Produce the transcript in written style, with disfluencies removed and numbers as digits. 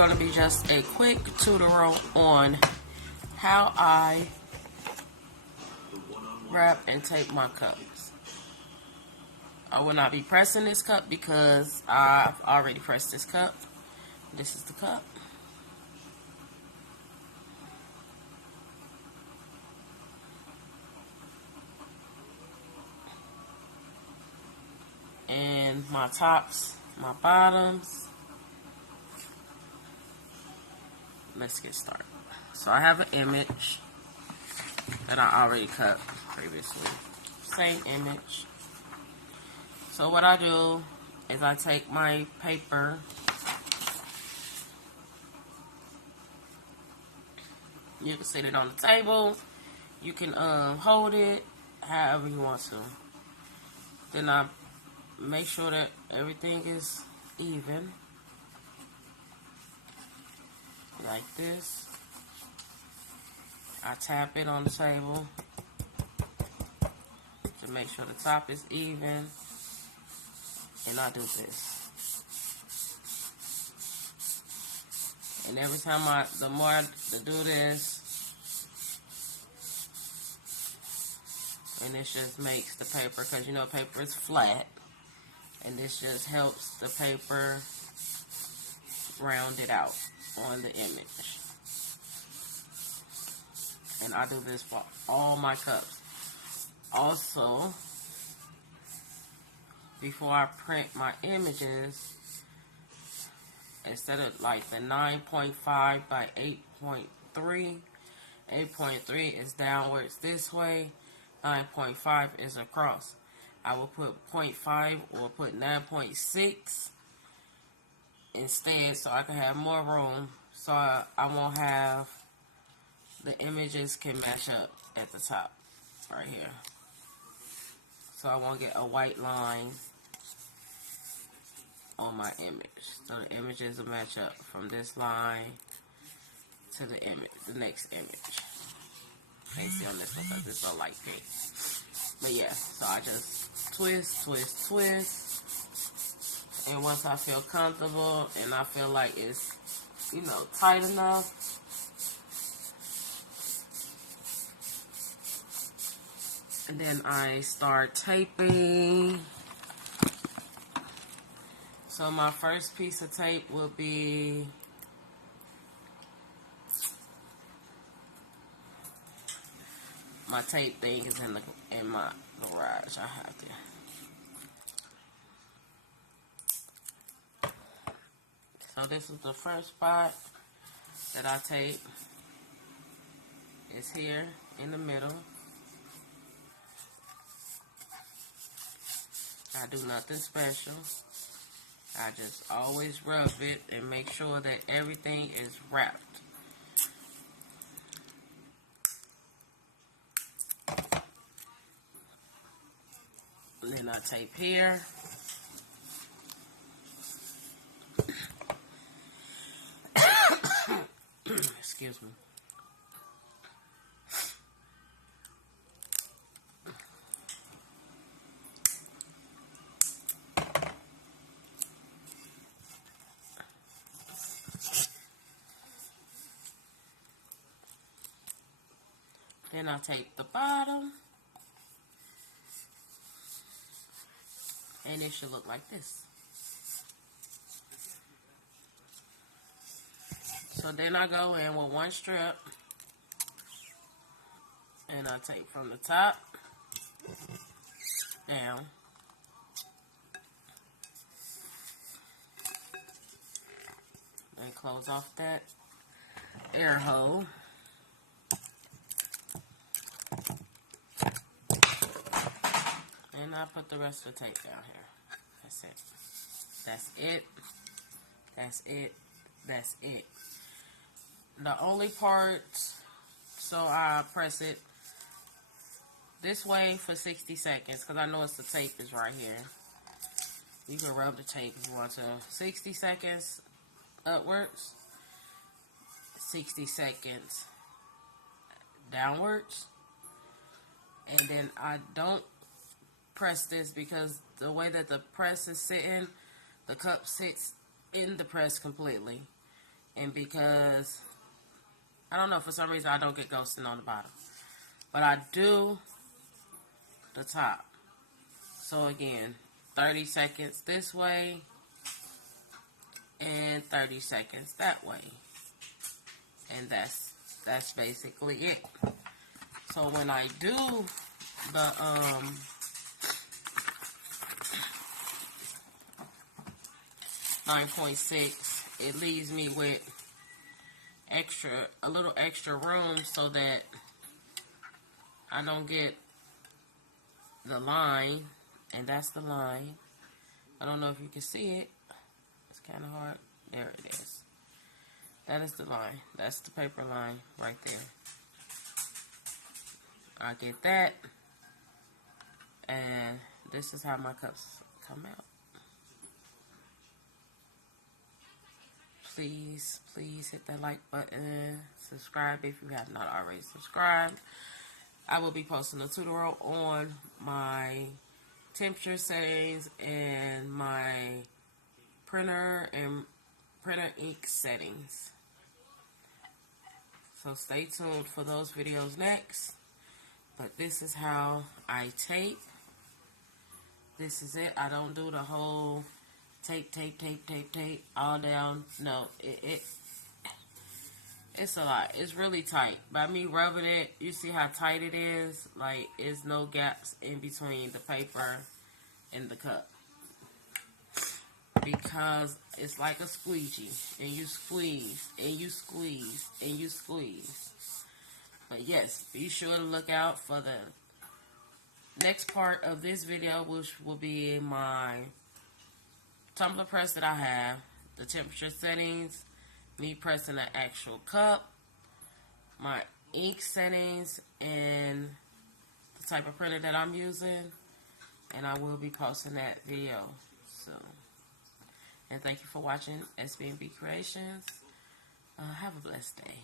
going to be just a quick tutorial on how I wrap and tape my cups. I will not be pressing this cup because I've already pressed this cup. This is the cup. And my tops, my bottoms. Let's get started. So I have an image that I already cut previously. Same image. So what I do is I take my paper, you can sit it on the table, you can hold it however you want to. Then I make sure that everything is even, like this. I tap it on the table to make sure the top is even, and I do this. And every time the more I do this, and this just makes the paper, because you know paper is flat, and this just helps the paper round it out on the image. And I do this for all my cups. Also, before I print my images, instead of like the 9.5 by 8.3, 8.3 is downwards this way, 9.5 is across. I will put 0.5 or put 9.6 instead, so I can have more room, so I won't have, the images can match up at the top right here. So I won't get a white line on my image. So the images will match up from this line to the image, the next image. Can't see on this one because it's a light pink. But yeah, so I just twist, twist, twist. And once I feel comfortable and I feel like it's, you know, tight enough, and then I start taping. So my first piece of tape will be my tape thing is in my garage. I have to. So this is the first spot that I tape. It's here in the middle. I do nothing special. I just always rub it and make sure that everything is wrapped. And then I tape here. Excuse me. Then I tape the bottom, and it should look like this. So then I go in with one strip, and I tape from the top down. And close off that air hole. And I put the rest of the tape down here. That's it. That's it. That's it. That's it. The only part, so I press it this way for 60 seconds, because I know the tape is right here. You can rub the tape if you want to. 60 seconds upwards, 60 seconds downwards. And then I don't press this because the way that the press is sitting, the cup sits in the press completely. And because, I don't know, for some reason I don't get ghosting on the bottom. But I do the top. So again, 30 seconds this way and 30 seconds that way. And that's basically it. So when I do the 9.6, it leaves me with a little extra room so that I don't get the line, and that's the line. I don't know if you can see it. It's kind of hard. There it is. That is the line. That's the paper line right there. I get that, and this is how my cups come out. Please hit that like button. Subscribe if you have not already subscribed. I will be posting a tutorial on my temperature settings and my printer ink settings. So stay tuned for those videos next. But this is how I tape. This is it. I don't do the whole tape all down. No, it's a lot. It's really tight. By me rubbing it, you see how tight it is? Like, there's no gaps in between the paper and the cup. Because it's like a squeegee. And you squeeze, and you squeeze, and you squeeze. But yes, be sure to look out for the next part of this video, which will be my tumbler press that I have, the temperature settings, me pressing the actual cup, my ink settings, and the type of printer that I'm using. And I will be posting that video soon. And thank you for watching SB&B Creations. Have a blessed day.